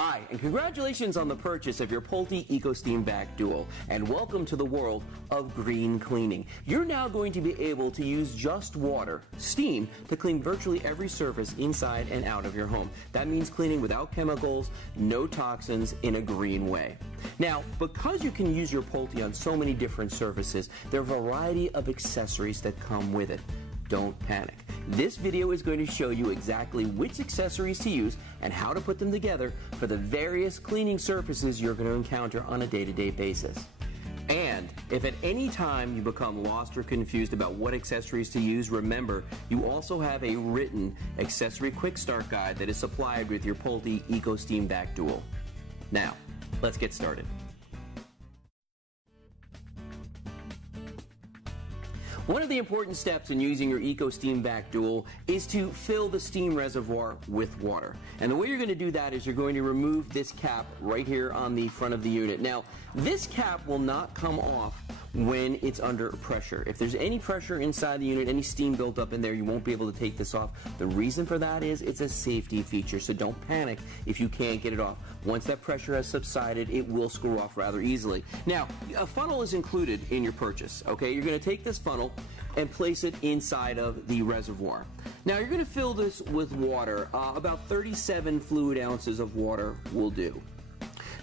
Hi, and congratulations on the purchase of your Polti EcoSteam Vac Dual, and welcome to the world of green cleaning. You're now going to be able to use just water, steam, to clean virtually every surface inside and out of your home. That means cleaning without chemicals, no toxins, in a green way. Now, because you can use your Polti on so many different surfaces, there are a variety of accessories that come with it. Don't panic. This video is going to show you exactly which accessories to use and how to put them together for the various cleaning surfaces you're going to encounter on a day-to-day basis. And if at any time you become lost or confused about what accessories to use, remember, you also have a written accessory quick start guide that is supplied with your Polti EcoSteam Vac Dual. Now, let's get started. One of the important steps in using your EcoSteam Vac Dual is to fill the steam reservoir with water. And the way you're going to do that is you're going to remove this cap right here on the front of the unit. Now, this cap will not come off when it's under pressure. If there's any pressure inside the unit, any steam built up in there, you won't be able to take this off. The reason for that is it's a safety feature, so don't panic if you can't get it off. Once that pressure has subsided, it will screw off rather easily. Now, a funnel is included in your purchase, okay? You're going to take this funnel and place it inside of the reservoir. Now, you're going to fill this with water. About 37 fluid ounces of water will do.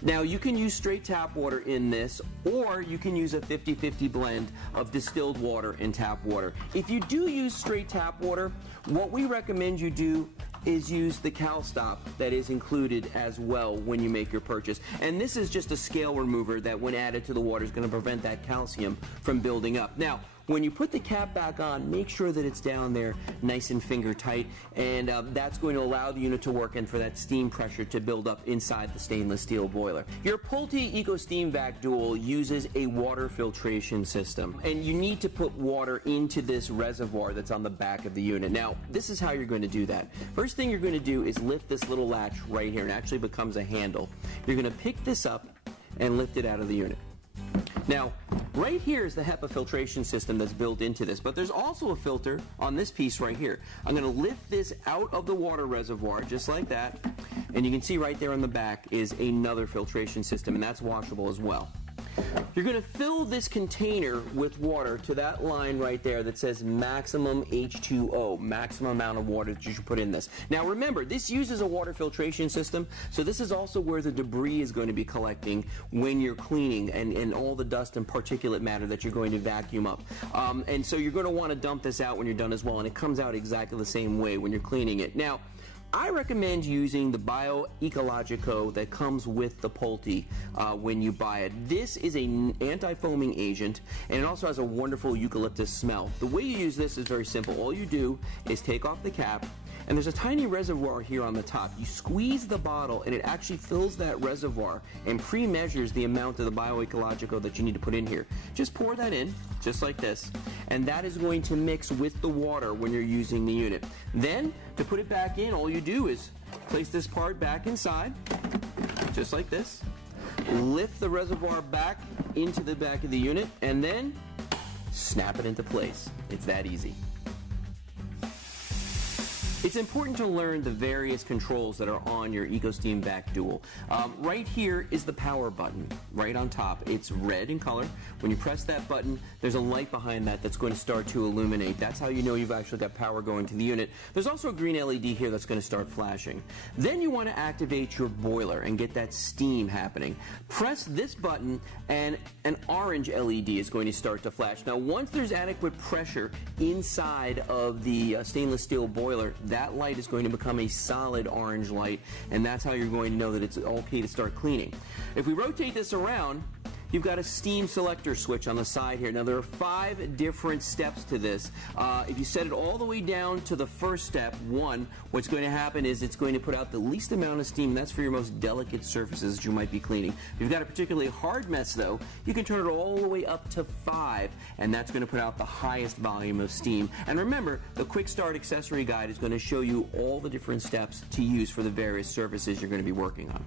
Now, you can use straight tap water in this, or you can use a 50-50 blend of distilled water and tap water. If you do use straight tap water, what we recommend you do is use the cal stop that is included as well when you make your purchase. And this is just a scale remover that, when added to the water, is going to prevent that calcium from building up. Now, when you put the cap back on, make sure that it's down there nice and finger tight, and that's going to allow the unit to work and for that steam pressure to build up inside the stainless steel boiler. Your Polti EcoSteam Vac Dual uses a water filtration system, and you need to put water into this reservoir that's on the back of the unit. Now, this is how you're going to do that. First thing you're going to do is lift this little latch right here, and it actually becomes a handle. You're going to pick this up and lift it out of the unit. Now, right here is the Hepa filtration system that's built into this, but there's also a filter on this piece right here. I'm going to lift this out of the water reservoir, just like that, and you can see right there on the back is another filtration system, and that's washable as well. You're going to fill this container with water to that line right there that says maximum H2O, maximum amount of water that you should put in this. Now remember, this uses a water filtration system, so this is also where the debris is going to be collecting when you're cleaning, and all the dust and particulate matter that you're going to vacuum up. And so you're going to want to dump this out when you're done as well, and it comes out exactly the same way when you're cleaning it. Now, I recommend using the Bio-Ecologico that comes with the Polti when you buy it. This is an anti-foaming agent, and it also has a wonderful eucalyptus smell. The way you use this is very simple. All you do is take off the cap, and there's a tiny reservoir here on the top. You squeeze the bottle, and it actually fills that reservoir and pre-measures the amount of the Bio-Ecologico that you need to put in here. Just pour that in, just like this, and that is going to mix with the water when you're using the unit. Then, to put it back in, all you do is place this part back inside, just like this, lift the reservoir back into the back of the unit, and then snap it into place. It's that easy. It's important to learn the various controls that are on your EcoSteam Vac Dual. Right here is the power button, right on top. It's red in color. When you press that button, there's a light behind that that's going to start to illuminate. That's how you know you've actually got power going to the unit. There's also a green LED here that's going to start flashing. Then you want to activate your boiler and get that steam happening. Press this button and an orange LED is going to start to flash. Now, once there's adequate pressure inside of the stainless steel boiler, that light is going to become a solid orange light, and that's how you're going to know that it's okay to start cleaning. If we rotate this around, you've got a steam selector switch on the side here. Now, there are 5 different steps to this. If you set it all the way down to the first step, 1, what's going to happen is it's going to put out the least amount of steam. That's for your most delicate surfaces that you might be cleaning. If you've got a particularly hard mess, though, you can turn it all the way up to 5, and that's going to put out the highest volume of steam. And remember, the Quick Start Accessory Guide is going to show you all the different steps to use for the various surfaces you're going to be working on.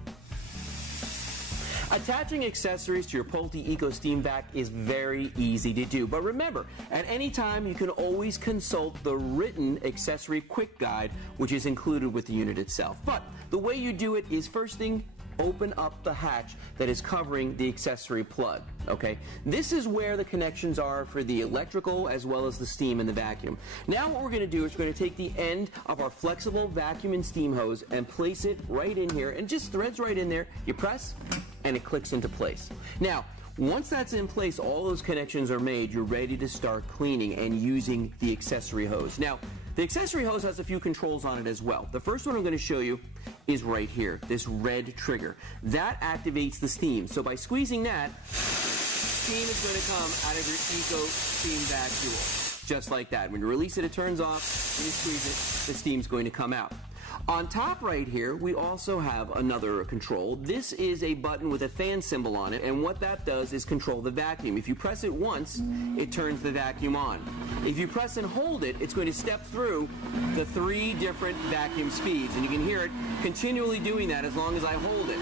Attaching accessories to your Polti EcoSteam Vac is very easy to do, but remember, at any time you can always consult the written accessory quick guide, which is included with the unit itself. But the way you do it is, first thing, open up the hatch that is covering the accessory plug, okay? This is where the connections are for the electrical as well as the steam and the vacuum. Now what we're going to do is we're going to take the end of our flexible vacuum and steam hose and place it right in here, and just threads right in there. You press and it clicks into place. Now once that's in place, all those connections are made, you're ready to start cleaning and using the accessory hose. Now the accessory hose has a few controls on it as well. The first one I'm going to show you is right here, this red trigger. That activates the steam. So by squeezing that, steam is going to come out of your Eco Steam Vac Dual. Just like that. When you release it, it turns off. When you squeeze it, the steam's going to come out. On top right here, we also have another control. This is a button with a fan symbol on it, and what that does is control the vacuum. If you press it once, it turns the vacuum on. If you press and hold it, it's going to step through the 3 different vacuum speeds, and you can hear it continually doing that as long as I hold it.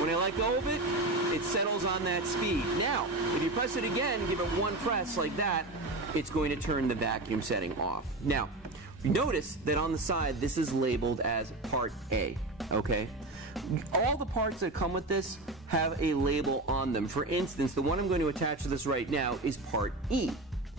When I let go of it, it settles on that speed. Now, if you press it again, give it one press like that, it's going to turn the vacuum setting off. Now, notice that on the side, this is labeled as Part A, okay? All the parts that come with this have a label on them. For instance, the one I'm going to attach to this right now is Part E,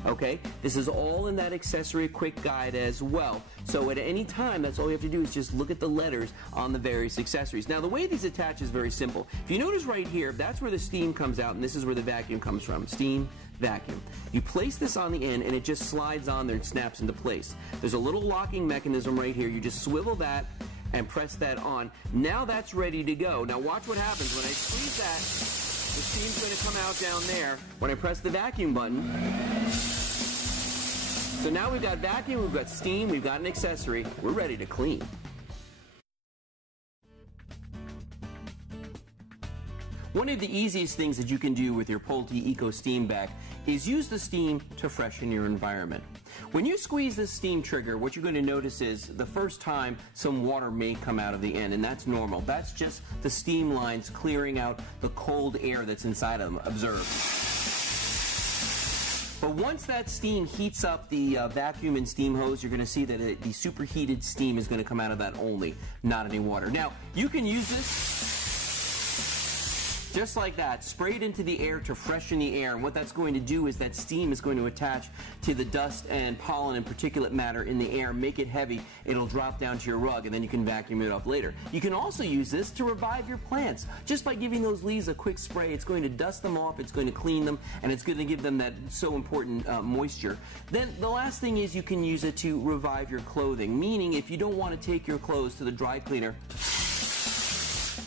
okay? This is all in that accessory quick guide as well. So at any time, that's all you have to do is just look at the letters on the various accessories. Now, the way these attach is very simple. If you notice right here, that's where the steam comes out, and this is where the vacuum comes from. Steam, vacuum. You place this on the end and it just slides on there and snaps into place. There's a little locking mechanism right here. You just swivel that and press that on. Now that's ready to go. Now watch what happens. When I squeeze that, the steam's going to come out down there. When I press the vacuum button, so now we've got vacuum, we've got steam, we've got an accessory. We're ready to clean. One of the easiest things that you can do with your Polti Eco Steam Vac is use the steam to freshen your environment. When you squeeze this steam trigger, what you're going to notice is the first time some water may come out of the end, and that's normal. That's just the steam lines clearing out the cold air that's inside of them. Observe. But once that steam heats up the vacuum and steam hose, you're going to see that the superheated steam is going to come out of that only, not any water. Now, you can use this just like that. Spray it into the air to freshen the air, and what that's going to do is that steam is going to attach to the dust and pollen and particulate matter in the air, make it heavy. It'll drop down to your rug, and then you can vacuum it up later. You can also use this to revive your plants. Just by giving those leaves a quick spray, it's going to dust them off, it's going to clean them, and it's going to give them that so important moisture. Then the last thing is you can use it to revive your clothing, meaning if you don't want to take your clothes to the dry cleaner,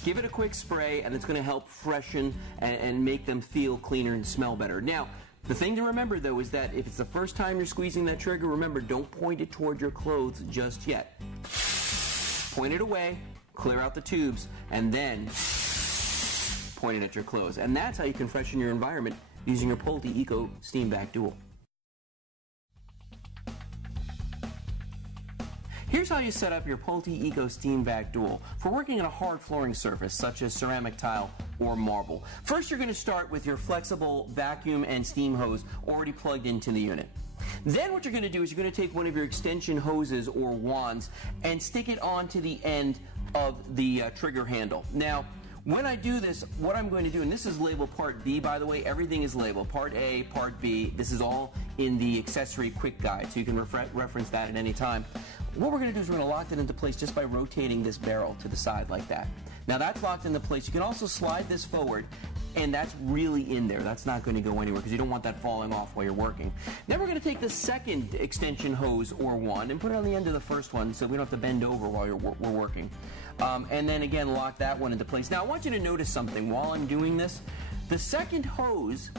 give it a quick spray, and it's going to help freshen and make them feel cleaner and smell better. Now, the thing to remember, though, is that if it's the first time you're squeezing that trigger, remember, don't point it toward your clothes just yet. Point it away, clear out the tubes, and then point it at your clothes. And that's how you can freshen your environment using your Polti Eco Steam Vac Dual. Here's how you set up your Polti Eco Steam Vac Dual for working on a hard flooring surface such as ceramic tile or marble. First, you're going to start with your flexible vacuum and steam hose already plugged into the unit. Then what you're going to do is you're going to take one of your extension hoses or wands and stick it onto the end of the trigger handle. Now, when I do this, what I'm going to do, and this is labeled Part B, by the way, everything is labeled. Part A, Part B, this is all in the accessory quick guide, so you can reference that at any time. What we're going to do is we're going to lock it into place just by rotating this barrel to the side like that. Now that's locked into place. You can also slide this forward, and that's really in there. That's not going to go anywhere because you don't want that falling off while you're working. Then we're going to take the second extension hose or wand and put it on the end of the first one so we don't have to bend over while we're working. And then again, lock that one into place. Now I want you to notice something while I'm doing this. The second hose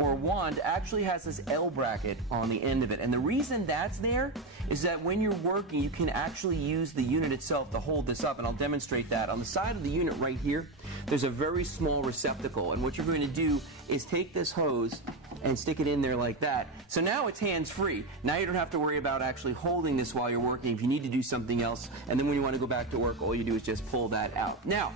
or wand actually has this L bracket on the end of it, and the reason that's there is that when you're working you can actually use the unit itself to hold this up, and I'll demonstrate that. On the side of the unit right here there's a very small receptacle, and what you're going to do is take this hose and stick it in there like that. So now it's hands-free. Now you don't have to worry about actually holding this while you're working if you need to do something else, and then when you want to go back to work all you do is just pull that out. Now,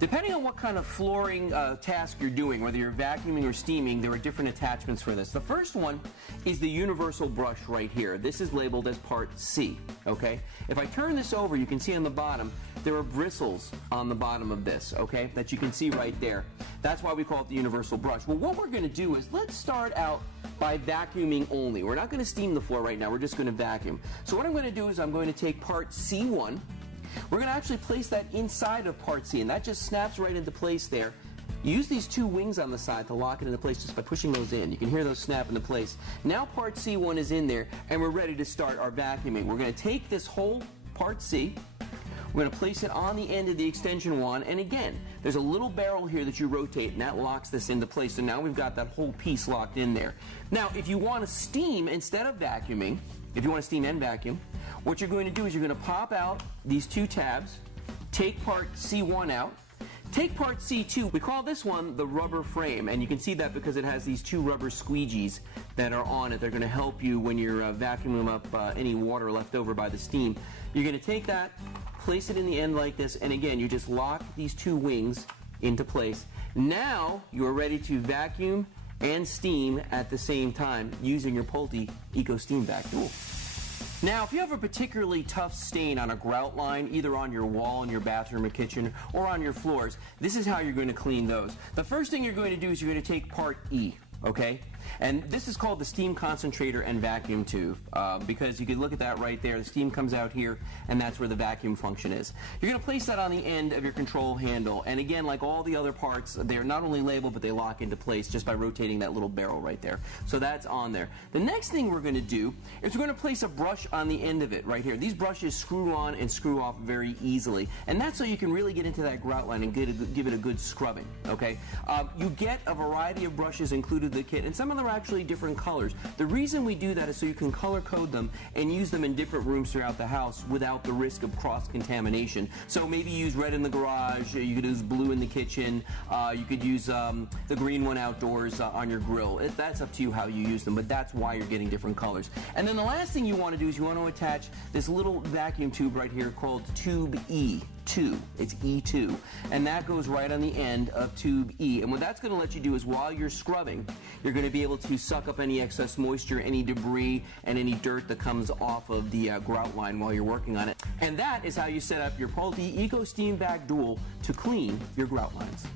Depending on what kind of flooring task you're doing, whether you're vacuuming or steaming, there are different attachments for this. The first one is the universal brush right here. This is labeled as part C, okay? If I turn this over, you can see on the bottom, there are bristles on the bottom of this, okay, that you can see right there. That's why we call it the universal brush. Well, what we're going to do is let's start out by vacuuming only. We're not going to steam the floor right now. We're just going to vacuum. So what I'm going to do is I'm going to take part C1. We're going to actually place that inside of part C, and that just snaps right into place there. Use these two wings on the side to lock it into place just by pushing those in. You can hear those snap into place. Now part C1 is in there, and we're ready to start our vacuuming. We're going to take this whole part C. We're going to place it on the end of the extension wand, and again, there's a little barrel here that you rotate, and that locks this into place. So now we've got that whole piece locked in there. Now, if you want to steam instead of vacuuming, if you want to steam and vacuum, what you're going to do is you're going to pop out these two tabs, take part C1 out, take part C2. We call this one the rubber frame, and you can see that because it has these two rubber squeegees that are on it. They're going to help you when you're vacuuming up any water left over by the steam. You're going to take that, place it in the end like this, and again, you just lock these two wings into place. Now you're ready to vacuum and steam at the same time using your Polti Eco Steam Vac tool. Now, if you have a particularly tough stain on a grout line, either on your wall in your bathroom or kitchen, or on your floors, this is how you're going to clean those. The first thing you're going to do is you're going to take part E, okay? And this is called the steam concentrator and vacuum tube, because you can look at that right there. The steam comes out here, and that's where the vacuum function is. You're going to place that on the end of your control handle, and again, like all the other parts, they're not only labeled, but they lock into place just by rotating that little barrel right there. So that's on there. The next thing we're going to do is we're going to place a brush on the end of it right here. These brushes screw on and screw off very easily, and that's so you can really get into that grout line and give it a good scrubbing, okay? You get a variety of brushes included in the kit, and some of them are actually different colors. The reason we do that is so you can color code them and use them in different rooms throughout the house without the risk of cross-contamination. So maybe use red in the garage, you could use blue in the kitchen, you could use the green one outdoors on your grill. That's up to you how you use them, but that's why you're getting different colors. And then the last thing you want to do is you want to attach this little vacuum tube right here called tube E2. It's E2, and that goes right on the end of tube E. And what that's going to let you do is while you're scrubbing, you're going to be able to suck up any excess moisture, any debris, and any dirt that comes off of the grout line while you're working on it. And that is how you set up your Polti Eco Steam Vac Dual to clean your grout lines.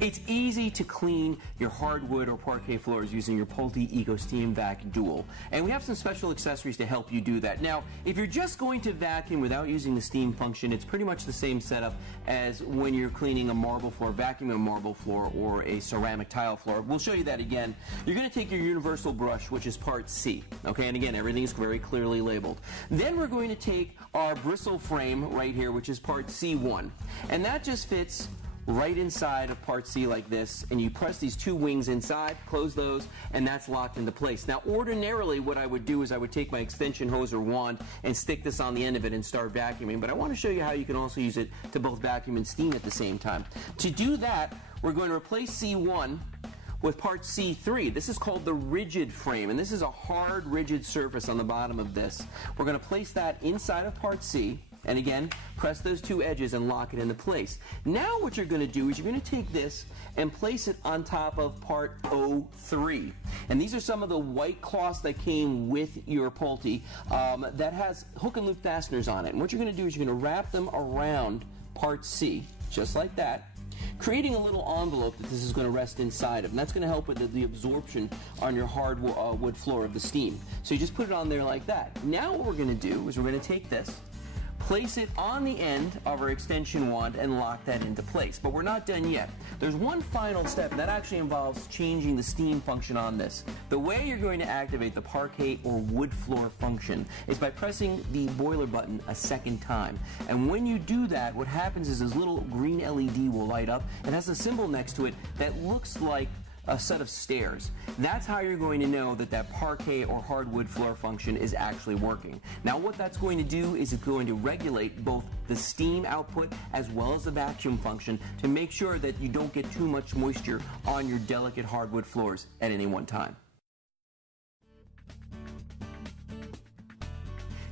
It's easy to clean your hardwood or parquet floors using your Polti Eco Steam Vac Dual. And we have some special accessories to help you do that. Now, if you're just going to vacuum without using the steam function, it's pretty much the same setup as when you're cleaning a marble floor, vacuuming a marble floor, or a ceramic tile floor. We'll show you that again. You're going to take your universal brush, which is part C. Okay, and again, everything is very clearly labeled. Then we're going to take our bristle frame right here, which is part C1. And that just fits right inside of part C like this, and you press these two wings inside, close those, and that's locked into place. Now, ordinarily, what I would do is I would take my extension hose or wand and stick this on the end of it and start vacuuming, but I want to show you how you can also use it to both vacuum and steam at the same time. To do that, we're going to replace C1 with part C3. This is called the rigid frame, and this is a hard, rigid surface on the bottom of this. We're going to place that inside of part C, and again, press those two edges and lock it into place. Now what you're going to do is you're going to take this and place it on top of part O3. And these are some of the white cloths that came with your Polti that has hook and loop fasteners on it. And what you're going to do is you're going to wrap them around part C, just like that, creating a little envelope that this is going to rest inside of. And that's going to help with the absorption on your hardwood floor of the steam. So you just put it on there like that. Now what we're going to do is we're going to take this, place it on the end of our extension wand, and lock that into place. But we're not done yet. There's one final step, and that actually involves changing the steam function on this. The way you're going to activate the parquet or wood floor function is by pressing the boiler button a second time. And when you do that, what happens is this little green LED will light up. It has a symbol next to it that looks like a set of stairs. That's how you're going to know that that parquet or hardwood floor function is actually working. Now what that's going to do is it's going to regulate both the steam output as well as the vacuum function to make sure that you don't get too much moisture on your delicate hardwood floors at any one time.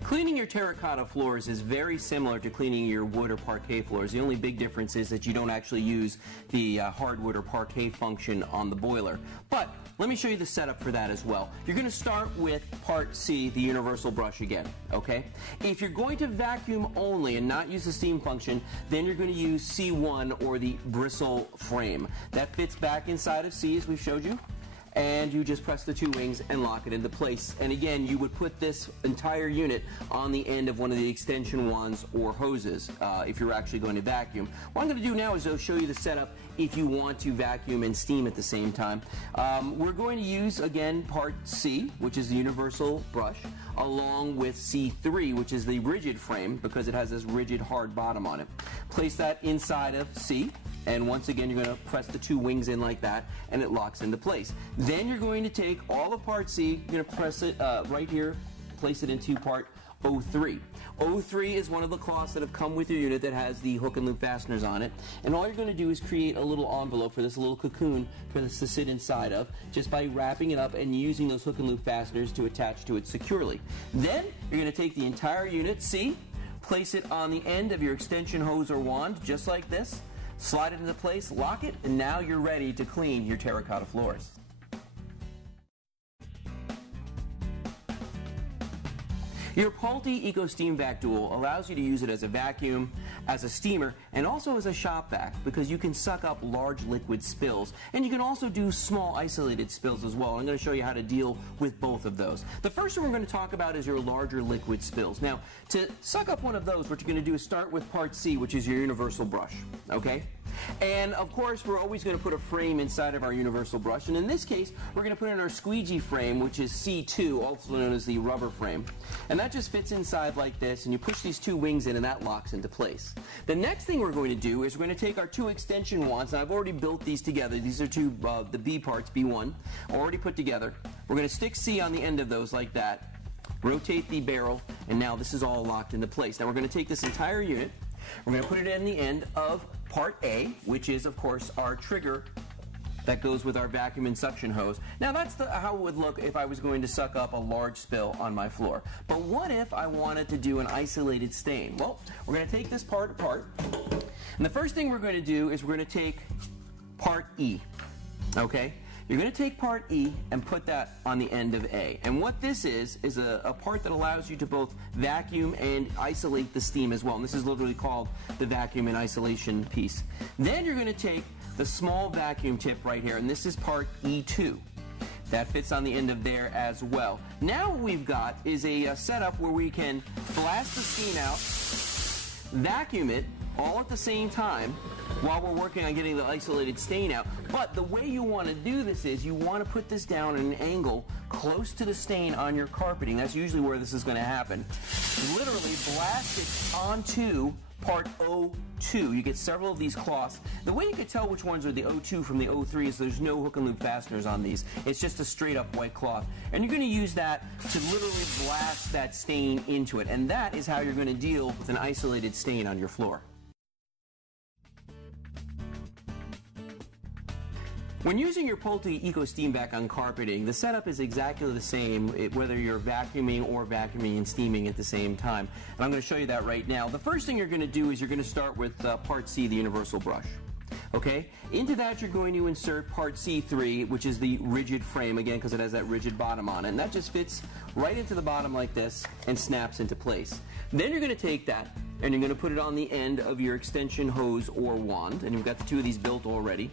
Cleaning your terracotta floors is very similar to cleaning your wood or parquet floors. The only big difference is that you don't actually use the hardwood or parquet function on the boiler. But let me show you the setup for that as well. You're going to start with part C, the universal brush again, okay? If you're going to vacuum only and not use the steam function, then you're going to use C1 or the bristle frame. That fits back inside of C as we've showed you. And you just press the two wings and lock it into place. And again, you would put this entire unit on the end of one of the extension wands or hoses if you're actually going to vacuum. What I'm going to do now is I'll show you the setup if you want to vacuum and steam at the same time. We're going to use, again, part C, which is the universal brush, along with C3, which is the rigid frame, because it has this rigid hard bottom on it. Place that inside of C. And once again, you're going to press the two wings in like that, and it locks into place. Then you're going to take all of part C, you're going to press it right here, place it into part O3. O3 is one of the cloths that have come with your unit that has the hook and loop fasteners on it. And all you're going to do is create a little envelope for this little cocoon for this to sit inside of, just by wrapping it up and using those hook and loop fasteners to attach to it securely. Then you're going to take the entire unit, C, place it on the end of your extension hose or wand, just like this. Slide it into place, lock it, and now you're ready to clean your terracotta floors. Your Polti Eco Steam Vac Dual allows you to use it as a vacuum, as a steamer, and also as a shop vac, because you can suck up large liquid spills. And you can also do small isolated spills as well. I'm going to show you how to deal with both of those. The first one we're going to talk about is your larger liquid spills. Now, to suck up one of those, what you're going to do is start with part C, which is your universal brush, okay? And of course, we're always going to put a frame inside of our universal brush, and in this case, we're going to put in our squeegee frame, which is C2, also known as the rubber frame. And that just fits inside like this, and you push these two wings in, and that locks into place. The next thing we're going to do is we're going to take our two extension wands, and I've already built these together. These are two, the B parts, B1, already put together. We're going to stick C on the end of those like that, rotate the barrel, and now this is all locked into place. Now we're going to take this entire unit, we're going to put it in the end of part A, which is, of course, our trigger that goes with our vacuum and suction hose. Now, that's how it would look if I was going to suck up a large spill on my floor. But what if I wanted to do an isolated stain? Well, we're going to take this part apart, and the first thing we're going to do is we're going to take part E, okay? You're going to take part E and put that on the end of A. And what this is a part that allows you to both vacuum and isolate the steam as well. And this is literally called the vacuum and isolation piece. Then you're going to take the small vacuum tip right here, and this is part E2. That fits on the end of there as well. Now what we've got is a setup where we can blast the steam out, vacuum it, all at the same time while we're working on getting the isolated stain out. But the way you want to do this is you want to put this down at an angle close to the stain on your carpeting. That's usually where this is going to happen. Literally blast it onto part O2. You get several of these cloths. The way you can tell which ones are the O2 from the O3 is there's no hook and loop fasteners on these. It's just a straight up white cloth. And you're going to use that to literally blast that stain into it. And that is how you're going to deal with an isolated stain on your floor. When using your Polti Eco Steam Vac on carpeting, the setup is exactly the same whether you're vacuuming or vacuuming and steaming at the same time. And I'm going to show you that right now. The first thing you're going to do is you're going to start with part C, the universal brush. Okay? Into that you're going to insert part C3, which is the rigid frame, again, because it has that rigid bottom on it. And that just fits right into the bottom like this and snaps into place. Then you're going to take that and you're going to put it on the end of your extension hose or wand. And you've got the two of these built already.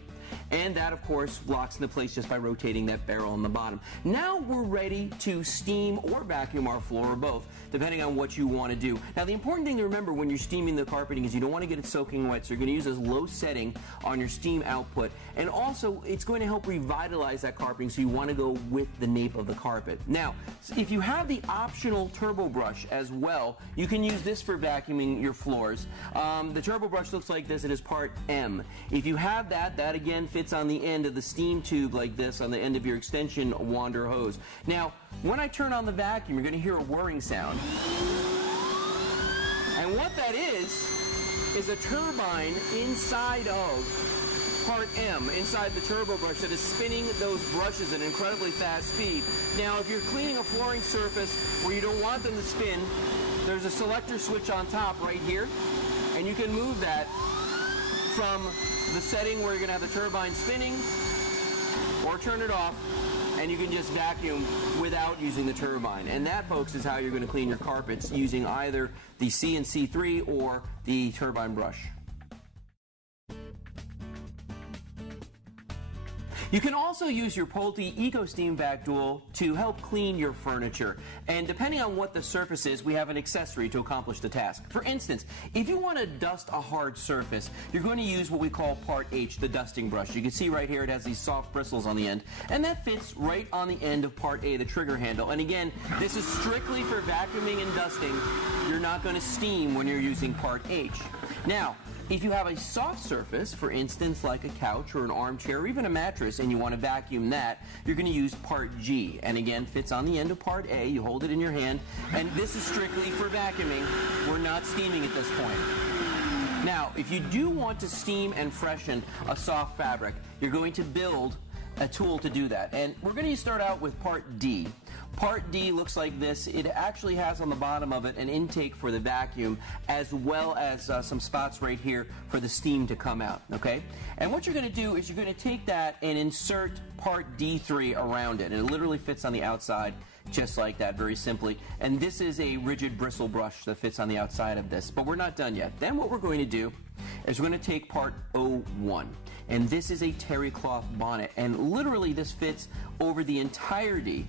And that, of course, locks into place just by rotating that barrel on the bottom. Now we're ready to steam or vacuum our floor, or both, depending on what you want to do. Now, the important thing to remember when you're steaming the carpeting is you don't want to get it soaking wet, so you're going to use this low setting on your steam output. And also, it's going to help revitalize that carpeting, so you want to go with the nape of the carpet. Now, if you have the optional turbo brush as well, you can use this for vacuuming your floors. The turbo brush looks like this. It is part M. If you have that, that again fits on the end of the steam tube like this on the end of your extension wand or hose. Now, when I turn on the vacuum, you're going to hear a whirring sound. And what that is a turbine inside of part M, inside the turbo brush, that is spinning those brushes at an incredibly fast speed. Now, if you're cleaning a flooring surface where you don't want them to spin, there's a selector switch on top right here, and you can move that from the setting where you're going to have the turbine spinning, or turn it off, and you can just vacuum without using the turbine. And that, folks, is how you're going to clean your carpets using either the C&C3 or the turbine brush. You can also use your Polti Eco Steam Vac Dual to help clean your furniture. And depending on what the surface is, we have an accessory to accomplish the task. For instance, if you want to dust a hard surface, you're going to use what we call Part H, the dusting brush. You can see right here it has these soft bristles on the end, and that fits right on the end of Part A, the trigger handle. And again, this is strictly for vacuuming and dusting. You're not going to steam when you're using Part H. Now, if you have a soft surface, for instance like a couch or an armchair or even a mattress, and you want to vacuum that, you're going to use Part G. And again, fits on the end of Part A. You hold it in your hand, and this is strictly for vacuuming. We're not steaming at this point. Now, if you do want to steam and freshen a soft fabric, you're going to build a tool to do that. And we're going to start out with Part D. Part D looks like this. It actually has on the bottom of it an intake for the vacuum, as well as some spots right here for the steam to come out, okay? And what you're going to do is you're going to take that and insert Part D3 around it, and it literally fits on the outside just like that, very simply. And this is a rigid bristle brush that fits on the outside of this, but we're not done yet. Then what we're going to do is we're going to take Part O1, and this is a terry cloth bonnet, and literally this fits over the entirety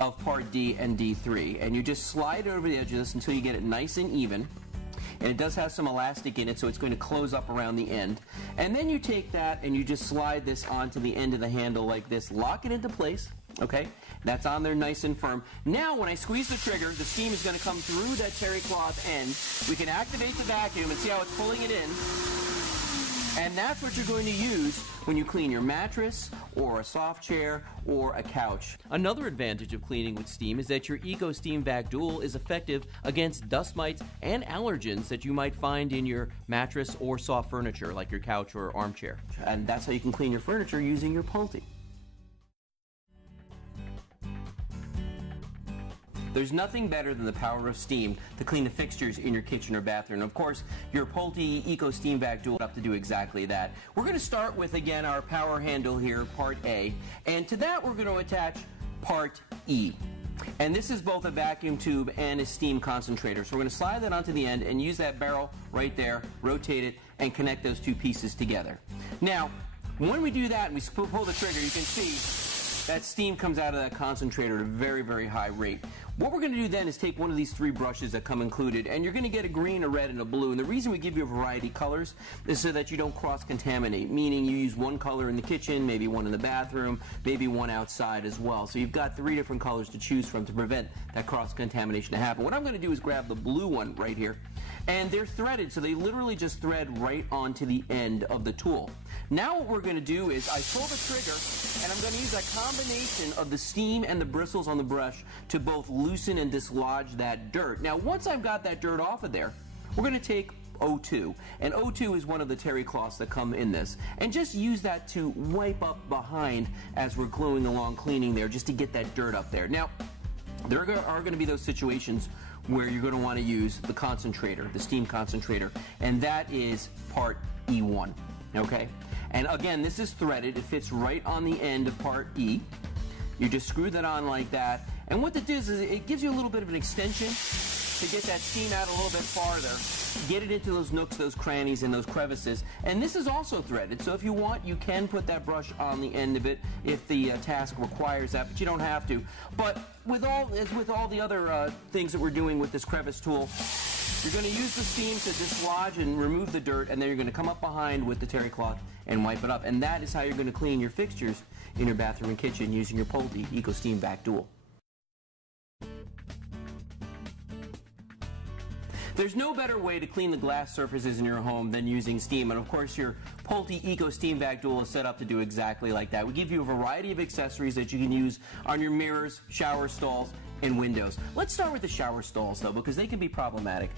of Part D and D3, and you just slide over the edge of this until you get it nice and even. And it does have some elastic in it, so it's going to close up around the end. And then you take that and you just slide this onto the end of the handle like this, lock it into place, okay? That's on there nice and firm. Now when I squeeze the trigger, the steam is going to come through that terry cloth end. We can activate the vacuum and see how it's pulling it in. And that's what you're going to use when you clean your mattress or a soft chair or a couch. Another advantage of cleaning with steam is that your Eco Steam Vac Dual is effective against dust mites and allergens that you might find in your mattress or soft furniture like your couch or armchair. And that's how you can clean your furniture using your Polti. There's nothing better than the power of steam to clean the fixtures in your kitchen or bathroom. Of course, your Polti Eco Steam Vac Dual is up to do exactly that. We're going to start with, again, our power handle here, Part A, and to that we're going to attach Part E. And this is both a vacuum tube and a steam concentrator. So we're going to slide that onto the end and use that barrel right there, rotate it, and connect those two pieces together. Now, when we do that and we pull the trigger, you can see that steam comes out of that concentrator at a very, very high rate. What we're going to do then is take one of these three brushes that come included, and you're going to get a green, a red, and a blue. And the reason we give you a variety of colors is so that you don't cross-contaminate, meaning you use one color in the kitchen, maybe one in the bathroom, maybe one outside as well. So you've got three different colors to choose from to prevent that cross-contamination to happen. What I'm going to do is grab the blue one right here, and they're threaded, so they literally just thread right onto the end of the tool. Now what we're going to do is I pull the trigger, and I'm going to use a combination of the steam and the bristles on the brush to both loosen and dislodge that dirt. Now once I've got that dirt off of there, we're going to take O2, and O2 is one of the terry cloths that come in this, and just use that to wipe up behind as we're gluing along cleaning there, just to get that dirt up there. Now there are going to be those situations where you're going to want to use the concentrator, the steam concentrator, and that is Part E1, okay? And again, this is threaded. It fits right on the end of Part E. You just screw that on like that, and what it does is it gives you a little bit of an extension to get that steam out a little bit farther, get it into those nooks, those crannies, and those crevices. And this is also threaded, so if you want, you can put that brush on the end of it if the task requires that, but you don't have to. But as with all the other things that we're doing with this crevice tool, you're going to use the steam to dislodge and remove the dirt, and then you're going to come up behind with the terry cloth and wipe it up. And that is how you're going to clean your fixtures in your bathroom and kitchen using your Polti Eco Steam Vac Dual. There's no better way to clean the glass surfaces in your home than using steam, and of course your Polti Eco Steam Vac Dual is set up to do exactly like that. We give you a variety of accessories that you can use on your mirrors, shower stalls, and windows. Let's start with the shower stalls though, because they can be problematic.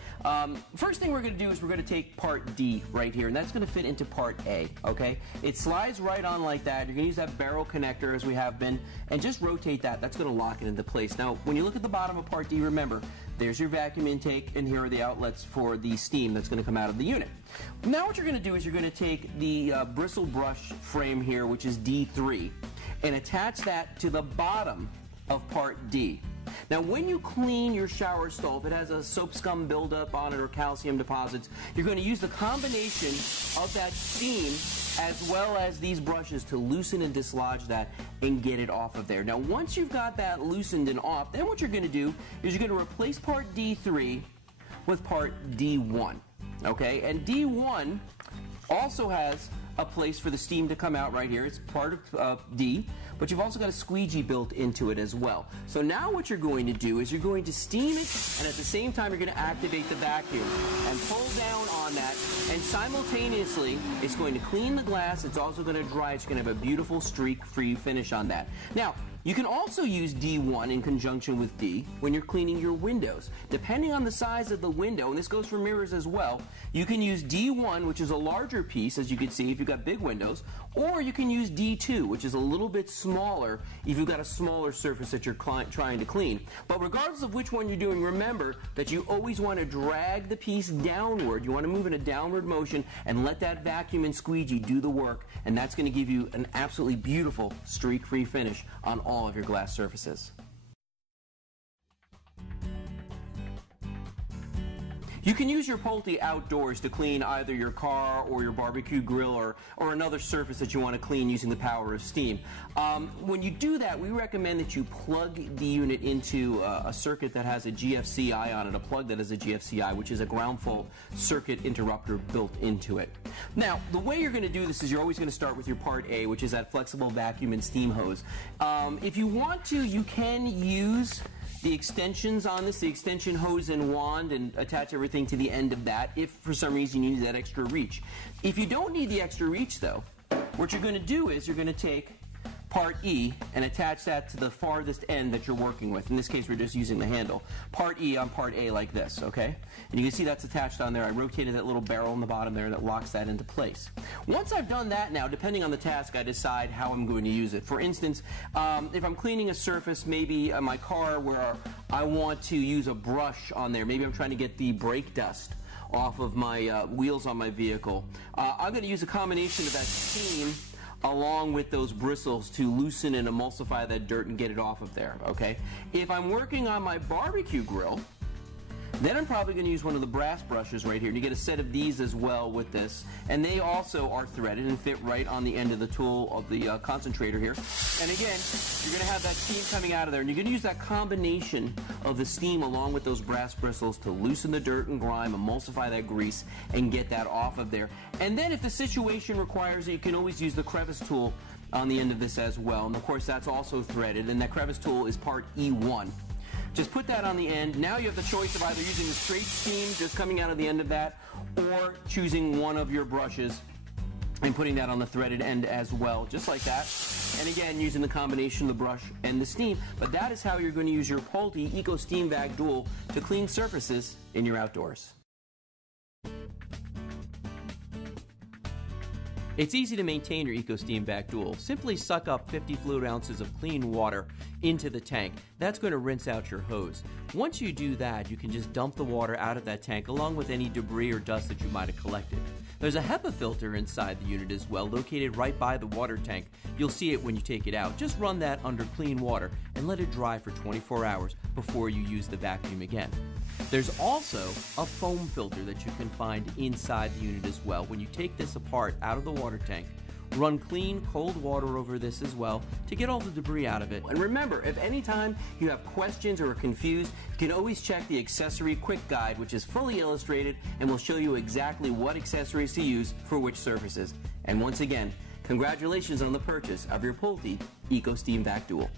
First thing we're going to do is we're going to take part D right here, and that's going to fit into part A, okay? It slides right on like that. You're going to use that barrel connector as we have been, and just rotate that. That's going to lock it into place. Now, when you look at the bottom of part D, remember, there's your vacuum intake, and here are the outlets for the steam that's going to come out of the unit. Now what you're going to do is you're going to take the bristle brush frame here, which is D3, and attach that to the bottom of part D. Now, when you clean your shower stall, if it has a soap scum buildup on it or calcium deposits, you're going to use the combination of that steam as well as these brushes to loosen and dislodge that and get it off of there. Now, once you've got that loosened and off, then what you're going to do is you're going to replace part D3 with part D1, okay? And D1 also has a place for the steam to come out right here. It's part of D, but you've also got a squeegee built into it as well. So now what you're going to do is you're going to steam it, and at the same time you're going to activate the vacuum and pull down on that, and simultaneously it's going to clean the glass. It's also going to dry. It's going to have a beautiful streak-free finish on that. Now, you can also use D1 in conjunction with D when you're cleaning your windows. Depending on the size of the window, and this goes for mirrors as well, you can use D1, which is a larger piece, as you can see if you've got big windows, or you can use D2, which is a little bit smaller if you've got a smaller surface that you're trying to clean. But regardless of which one you're doing, remember that you always want to drag the piece downward. You want to move in a downward motion and let that vacuum and squeegee do the work, and that's going to give you an absolutely beautiful streak-free finish on all of your glass surfaces. You can use your Polti outdoors to clean either your car or your barbecue grill or another surface that you want to clean using the power of steam. When you do that, we recommend that you plug the unit into a circuit that has a GFCI on it, a plug that has a GFCI, which is a ground fault circuit interrupter built into it. Now, the way you're going to do this is you're always going to start with your part A, which is that flexible vacuum and steam hose. If you want to, you can use the extensions on this, the extension hose and wand, and attach everything to the end of that if for some reason you need that extra reach. If you don't need the extra reach though, what you're going to do is you're going to take part E and attach that to the farthest end that you're working with. In this case, we're just using the handle. Part E on part A like this, okay? And you can see that's attached on there. I rotated that little barrel in the bottom there that locks that into place. Once I've done that now, depending on the task, I decide how I'm going to use it. For instance, if I'm cleaning a surface, maybe my car where I want to use a brush on there, maybe I'm trying to get the brake dust off of my wheels on my vehicle, I'm going to use a combination of that steam along with those bristles to loosen and emulsify that dirt and get it off of there, okay? If I'm working on my barbecue grill, then I'm probably going to use one of the brass brushes right here. And you get a set of these as well with this. And they also are threaded and fit right on the end of the tool of the concentrator here. And again, you're going to have that steam coming out of there. And you're going to use that combination of the steam along with those brass bristles to loosen the dirt and grime, emulsify that grease, and get that off of there. And then if the situation requires it, you can always use the crevice tool on the end of this as well. And of course, that's also threaded. And that crevice tool is part E1. Just put that on the end. Now you have the choice of either using the straight steam just coming out of the end of that, or choosing one of your brushes and putting that on the threaded end as well, just like that. And again, using the combination of the brush and the steam. But that is how you're going to use your Polti Eco Steam Vac Dual to clean surfaces in your outdoors. It's easy to maintain your Eco Steam Vac Dual. Simply suck up 50 fluid ounces of clean water into the tank. That's going to rinse out your hose. Once you do that, you can just dump the water out of that tank along with any debris or dust that you might have collected. There's a Hepa filter inside the unit as well, located right by the water tank. You'll see it when you take it out. Just run that under clean water and let it dry for 24 hours before you use the vacuum again. There's also a foam filter that you can find inside the unit as well. When you take this apart out of the water tank, run clean, cold water over this as well to get all the debris out of it. And remember, if any time you have questions or are confused, you can always check the Accessory Quick Guide, which is fully illustrated and will show you exactly what accessories to use for which surfaces. And once again, congratulations on the purchase of your Polti Eco Steam Vac Dual.